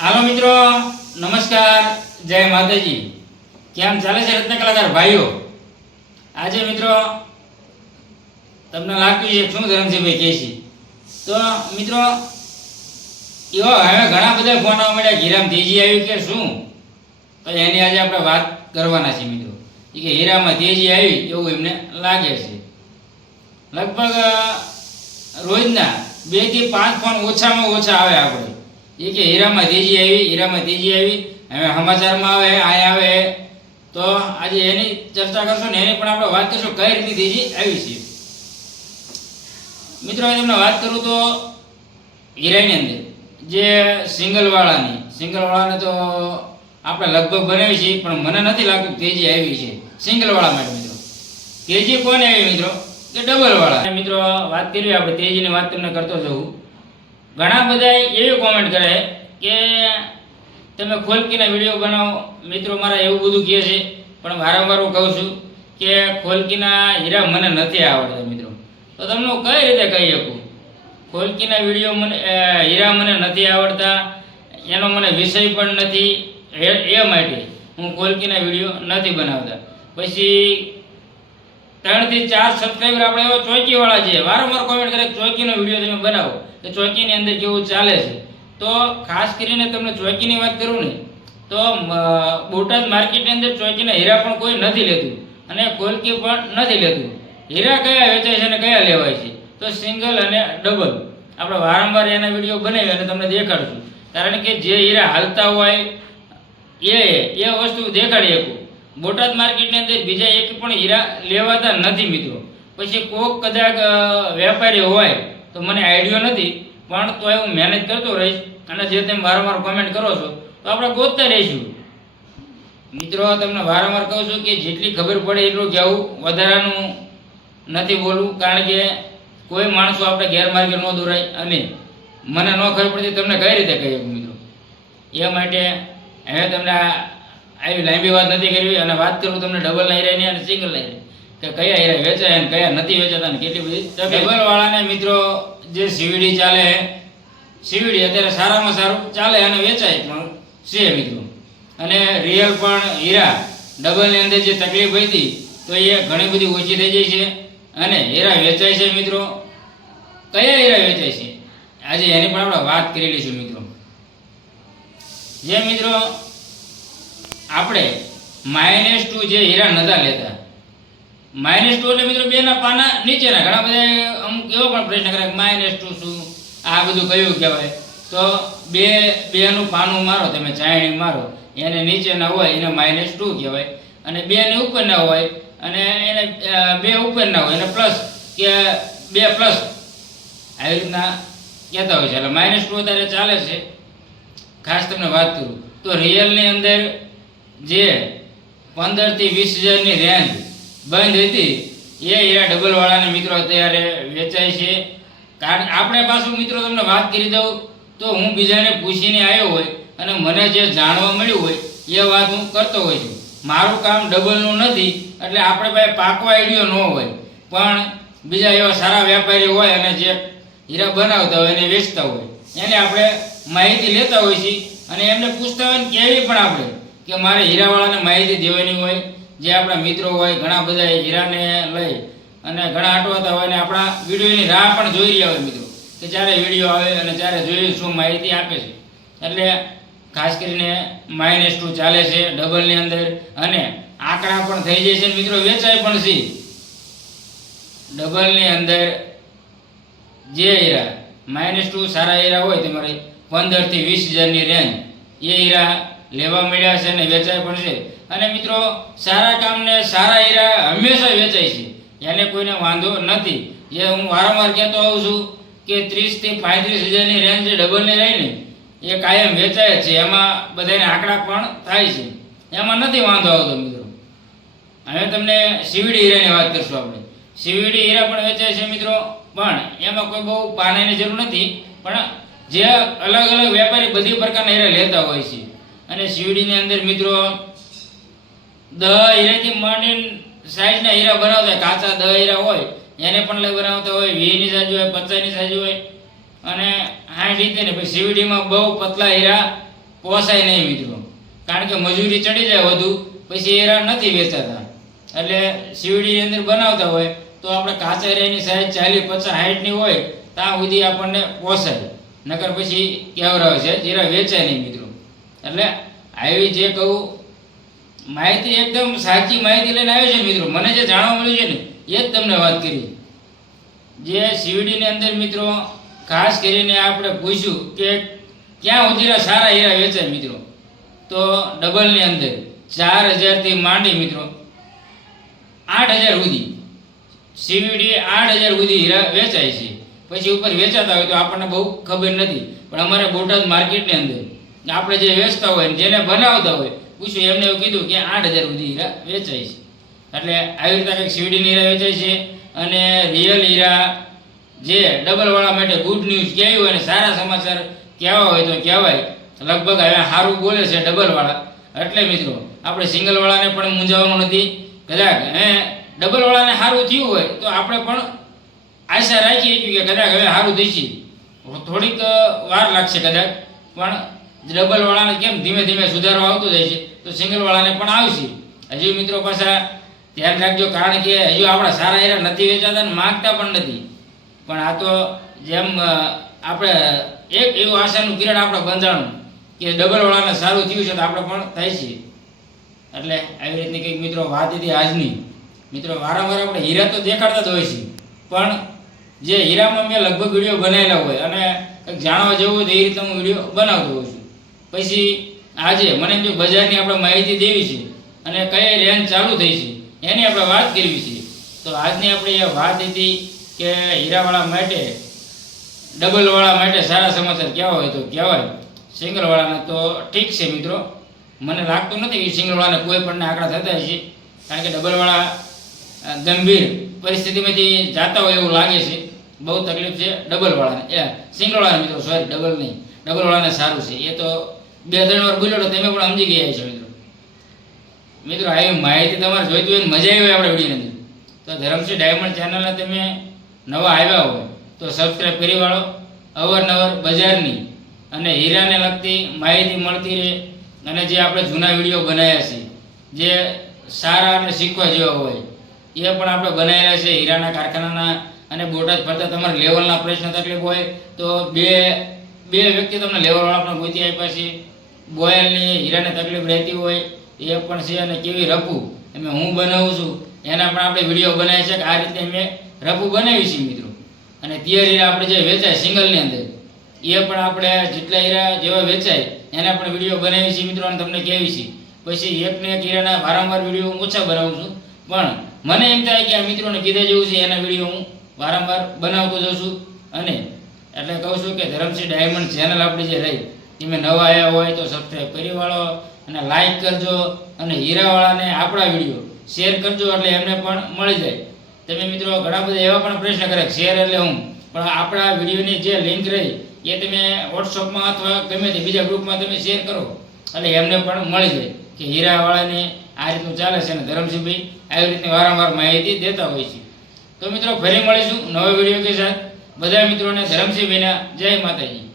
હાલો મિત્રો, નમસ્કાર, જય માતાજી. કેમ ચાલે છે રત્ન કલાકાર ભાઈઓ? આજે મિત્રો તમને લાગતું છે શું ધરમસિંહભાઈ કહે છે, તો મિત્રો એવા હવે ઘણા બધા ફોન આવવા મળ્યા, હીરામ તેજી આવ્યું કે શું, તો એની આજે આપણે વાત કરવાના છે મિત્રો. એ કે હીરામાં તેજી આવી એવું એમને લાગે છે. લગભગ રોજના 2 થી 5 ફોન ઓછામાં ઓછા આવે આપણે. એ કે હીરામાં તેજી આવી, હીરામાં તેજી આવી. હવે સમાચારમાં આવે, આ આવે, તો આજે એની ચર્ચા કરશું ને એની પણ આપણે વાત કરશું કઈ રીતની તેજી આવી છે. મિત્રો તમને વાત કરું તો હીરાની અંદર જે સિંગલવાળાને તો આપણે લગભગ બનાવી છે, પણ મને નથી લાગતું તેજી આવી છે સિંગલવાળા માટે. મિત્રો તેજી કોને આવી મિત્રો? કે ડબલવાળા. મિત્રો વાત કરીએ આપણે તેજીની વાત તમને કરતો જવું. ઘણા બધા એવી કોમેન્ટ કરે કે તમે ખોલકીના વિડીયો બનાવો. મિત્રો મારા એવું બધું કહે છે, પણ વારંવાર હું કહું છું કે ખોલકીના હીરા મને નથી આવડતા મિત્રો. તો તમને કઈ રીતે કહી શકું? ખોલકીના વિડીયો હીરા મને નથી આવડતા, એનો મને વિષય પણ નથી, એ માટે હું ખોલકીના વિડીયો નથી બનાવતા. પછી 3 થી 4 સબસ્ક્રાઈબર આપણે એવા ચોકીવાળા છે, વારંવાર કોમેન્ટ કરે ચોકીનો વિડીયો તમે બનાવો, કે ચોકીની અંદર કેવું ચાલે છે. તો ખાસ કરીને તમને ચોકીની વાત કરું ને, તો બોટાદ માર્કેટની અંદર ચોકીના હીરા પણ કોઈ નથી લેતું અને ખોલકી પણ નથી લેતું. હીરા કયા વેચાય છે અને કયા લેવાય છે? તો સિંગલ અને ડબલ. આપણે વારંવાર એના વિડીયો બનાવી અને તમને દેખાડશું, કારણ કે જે હીરા હાલતા હોય એ વસ્તુ દેખાડી શકું. બોટાદ માર્કેટની અંદર બીજા એક પણ હીરા લેવાતા નથી મિત્રો. પછી કોક કદાચ વેપારી હોય તો મને આઈડિયો નથી, પણ તો હું મહેનત કરતો રહીશ અને જે તમે વારંવાર કોમેન્ટ કરો છો તો આપણે ગોતતા રહીશું. મિત્રો તમને વારંવાર કહું છું કે જેટલી ખબર પડે એટલું કહેવું, વધારાનું નથી બોલવું, કારણ કે કોઈ માણસો આપણે ગેરમાર્ગે ન દોરાય અને મને ન ખબર પડતી તમને કઈ રીતે કહી શકું મિત્રો. એ માટે હવે તમને આવી લાંબી વાત નથી કરવી અને વાત કરું તમને ડબલના હીરાની અને સિંગલના હીરા, કે કયા હીરા વેચાય અને કયા નથી વેચાતા અને કેટલી બધી. ડબલવાળાને મિત્રો જે સીવીડી ચાલે, સીવીડી અત્યારે સારામાં સારું ચાલે અને વેચાય પણ છે મિત્રો. અને રિયલ પણ હીરા ડબલની અંદર જે તકલીફ હતી તો એ ઘણી બધી ઓછી થઈ જાય છે અને હીરા વેચાય છે મિત્રો. કયા હીરા વેચાય છે આજે એની પણ આપણે વાત કરી લઈશું મિત્રો. જે મિત્રો આપણે -2 જે હીરા નતા લેતા, -2 એટલે મિત્રો 2 ના પાના નીચેના. ઘણા બધા અમુક એવો પણ પ્રશ્ન કરે -2 શું, આ બધું કયું કહેવાય? તો 2 નું પાનું મારો, તમે ચાયણી મારો, એને નીચેના હોય એને -2 કહેવાય, અને 2 ની ઉપરના હોય અને એને 2 ઉપરના હોય એને પ્લસ કે 2 પ્લસ આવી રીતના કહેતા હોય છે. એટલે -2 અત્યારે ચાલે છે. ખાસ તમને વાત કરું તો રિયલની અંદર જે 15 થી 20 હજારની રેન્જ બંધ હતી એ હીરા ડબલવાળાને મિત્રો અત્યારે વેચાય છે. કારણ આપણે પાછું મિત્રો તમને વાત કરી દઉં તો હું બીજાને પૂછીને આવ્યો હોય અને મને જે જાણવા મળ્યું હોય એ વાત હું કરતો હોય છું. મારું કામ ડબલનું નથી, એટલે આપણે પાસે પાકવા આઈડિયો ન હોય, પણ બીજા એવા સારા વેપારી હોય અને જે હીરા બનાવતા હોય અને વેચતા હોય એને આપણે માહિતી લેતા હોય છે અને એમને પૂછતા હોય ને કેવી પણ આપણે કે મારે હીરાવાળાને માહિતી દેવાની હોય. જે આપણા મિત્રો હોય ઘણા બધા હીરાને લઈ અને ઘણા અટવાતા હોય ને આપણા વિડીયોની રાહ પણ જોઈ રહ્યા હોય મિત્રો, કે જ્યારે વિડીયો આવે અને ત્યારે જોઈએ શું માહિતી આપે છે. એટલે ખાસ કરીને -2 ચાલે છે ડબલની અંદર અને આંકડા પણ થઈ જાય છે મિત્રો, વેચાય પણ છે. ડબલની અંદર જે હીરા -2 સારા હીરા હોય તમારે 15 થી 20 હજારની રેન્જ, એ હીરા લેવા મળ્યા છે અને વેચાય પણ છે. અને મિત્રો સારા કામને સારા હીરા હંમેશા વેચાય છે, એને કોઈને વાંધો નથી. જે હું વારંવાર કહેતો આવું છું કે 30 થી 35 હજારની રેન્જ જે ડબલની રહી ને એ કાયમ વેચાય છે. એમાં બધાને આંકડા પણ થાય છે, એમાં નથી વાંધો આવતો મિત્રો. હવે તમને સીવીડી હીરાની વાત કરશું આપણે. સીવીડી હીરા પણ વેચાય છે મિત્રો, પણ એમાં કોઈ બહુ પાનાની જરૂર નથી, પણ જે અલગ અલગ વેપારી બધી પ્રકારના હીરા લેતા હોય છે. અને સીવીડીની અંદર મિત્રો 10 હીરાથી માંડીને સાઈઝના હીરા બનાવતા, કાચા 10 હીરા હોય એને પણ લઈ બનાવતા હોય, 20 ની સાઈઝ હોય, 50 ની સાઈઝ હોય અને 60 ને. પછી સીવીડીમાં બહુ પતલા હીરા પોસાય નહીં મિત્રો, કારણ કે મજૂરી ચડી જાય વધુ, પછી હીરા નથી વેચાતા. એટલે સીવડીની અંદર બનાવતા હોય તો આપણે કાચા હીરાની સાઈઝ 40, 50, 60ની હોય ત્યાં સુધી આપણને પોસાય, નકર પછી કેવરાવે છે હીરા વેચાય નહીં મિત્રો. એટલે આવી જે કહું માહિતી એકદમ સાચી માહિતી લઈને આવ્યો છે મિત્રો. મને જે જાણવા મળ્યું છે ને એ જ તમને વાત કરી. જે સીવડીની અંદર મિત્રો ખાસ કરીને આપણે પૂછ્યું કે ક્યાં સુધીના સારા હીરા વેચાય મિત્રો, તો ડબલની અંદર 4000થી માંડી મિત્રો 8000 સુધી, સીવીડી 8000 સુધી હીરા વેચાય છે. પછી ઉપર વેચાતા હોય તો આપણને બહુ ખબર નથી, પણ અમારે બોટાદ માર્કેટની અંદર આપણે જે વેચતા હોય જેને બનાવતા હોય પૂછ્યું, એમને એવું કીધું કે 8000 સુધી હીરા વેચાય છે. એટલે આવી રીતે કંઈક સીવીડીની હીરા વેચાય છે. અને રિયલ હીરા જે ડબલવાળા માટે ગુડ ન્યૂઝ કહેવી હોય અને સારા સમાચાર કહેવા હોય તો કહેવાય. લગભગ હવે સારું બોલે છે ડબલવાળા. એટલે મિત્રો આપણે સિંગલવાળાને પણ મૂંઝાવવાનું નથી. કદાચ ડબલવાળાને સારું થયું હોય તો આપણે પણ આશા રાખીએ કે કદાચ હવે સારું થશે. થોડીક વાર લાગશે કદાચ, પણ ડબલવાળાને કેમ ધીમે ધીમે સુધારો આવતો જાય છે તો સિંગલવાળાને પણ આવશે. હજુ મિત્રો પાછા ધ્યાન રાખજો, કારણ કે હજુ આપણા સારા હીરા નથી વેચાતા ને માગતા પણ નથી. પણ આ તો જેમ આપણે એક એવું આશાનું કિરણ આપણે બંધાણું કે ડબલવાળાને સારું થયું છે તો આપણે પણ થાય છે. એટલે આવી રીતની કંઈક મિત્રો વાત હતી આજની. મિત્રો વારંવાર આપણે હીરા તો દેખાડતા જ હોય છે, પણ જે હીરામાં મેં લગભગ વિડીયો બનાવેલા હોય અને કંઈક જાણવા જેવું હોય તો એ રીતે હું વિડીયો બનાવતો હોઉં છું. પછી આજે મને જો બજારની આપણે માહિતી દેવી છે અને કઈ રેન્જ ચાલુ થઈ છે એની આપણે વાત કરવી છે. તો આજની આપણે એ વાત હતી કે હીરાવાળા માટે, ડબલવાળા માટે સારા સમાચાર કહેવા હોય તો કહેવાય, સિંગલવાળાને તો ઠીક છે મિત્રો. મને લાગતું નથી કે સિંગલવાળાને કોઈ પણ આંકડા થતા છે, કારણ કે ડબલવાળા ગંભીર પરિસ્થિતિમાંથી જાતા હોય એવું લાગે છે. બહુ તકલીફ છે ડબલવાળાને, સિંગલવાળાને મિત્રો, સોરી ડબલ નહીં, ડબલવાળાને સારું છે. એ તો 2-3 વાર બોલ્યો તો તમે પણ સમજી ગયા છો મિત્રો. મિત્રો આવી માહિતી તમારે જોઈતી હોય મજા આવી હોય આપણે વિડીયોની તો ધરમસિંહ ડાયમંડ ચેનલને તમે નવા આવ્યા હોય તો સબસ્ક્રાઈબ કરી વાળો. અવારનવાર બજારની અને હીરાને લગતી માહિતી મળતી રહે. અને જે આપણે જૂના વિડીયો બનાવ્યા છે જે સારા અને શીખવા જેવા હોય એ પણ આપણે બનાવેલા છે હીરાના કારખાનાના. અને બોટાદ ફરતા તમારે લેવલના પ્રશ્ન તકલીફ હોય તો બે વ્યક્તિ તમને લેવલવાળા પણ ગોતી આપ્યા છે. બોયલની હીરાને તકલીફ રહેતી હોય એ પણ છે. અને કેવી રફુ એમ હું બનાવું છું એના પણ આપણે વિડીયો બનાવી છે કે આ રીતે મેં રફુ બનાવી છે મિત્રો. અને તિયર હીરા આપણે જે વેચાય સિંગલની અંદર એ પણ આપણે જેટલા હીરા જેવા વેચાય એના પણ વિડીયો બનાવી છે મિત્રો, અને તમને કહેવી છે. પછી એકને એક હીરાના વારંવાર વિડીયો હું ઓછા બનાવું છું, પણ મને એમ થાય કે આ મિત્રોને કીધા જેવું છે એના વિડીયો હું વારંવાર બનાવતો જાઉં છું. અને એટલે કહું છું કે ધરમસિંહ ડાયમંડ ચેનલ આપણી જે રહી તમે નવા આવ્યા હોય તો સબસ્ક્રાઈબ કરી વાળો અને લાઈક કરજો. અને હીરાવાળાને આપણા વિડીયો શેર કરજો એટલે એમને પણ મળી જાય. તમે મિત્રો ઘણા બધા એવા પણ પ્રશ્ન કરે શેર એટલે હું, પણ આપણા વિડીયોની જે લિંક રહી એ તમે વોટ્સઅપમાં અથવા ગમે તે બીજા ગ્રુપમાં તમે શેર કરો એટલે એમને પણ મળી જાય કે હીરાવાળાને આ રીતનું ચાલે છે. અને ધરમસિંહભાઈ આવી રીતની વારંવાર માહિતી દેતા હોય છે. તો મિત્રો ફરી મળીશું નવા વિડીયો કે સાથ. બધા મિત્રોને ધરમસિંહભાઈના જય માતાજી.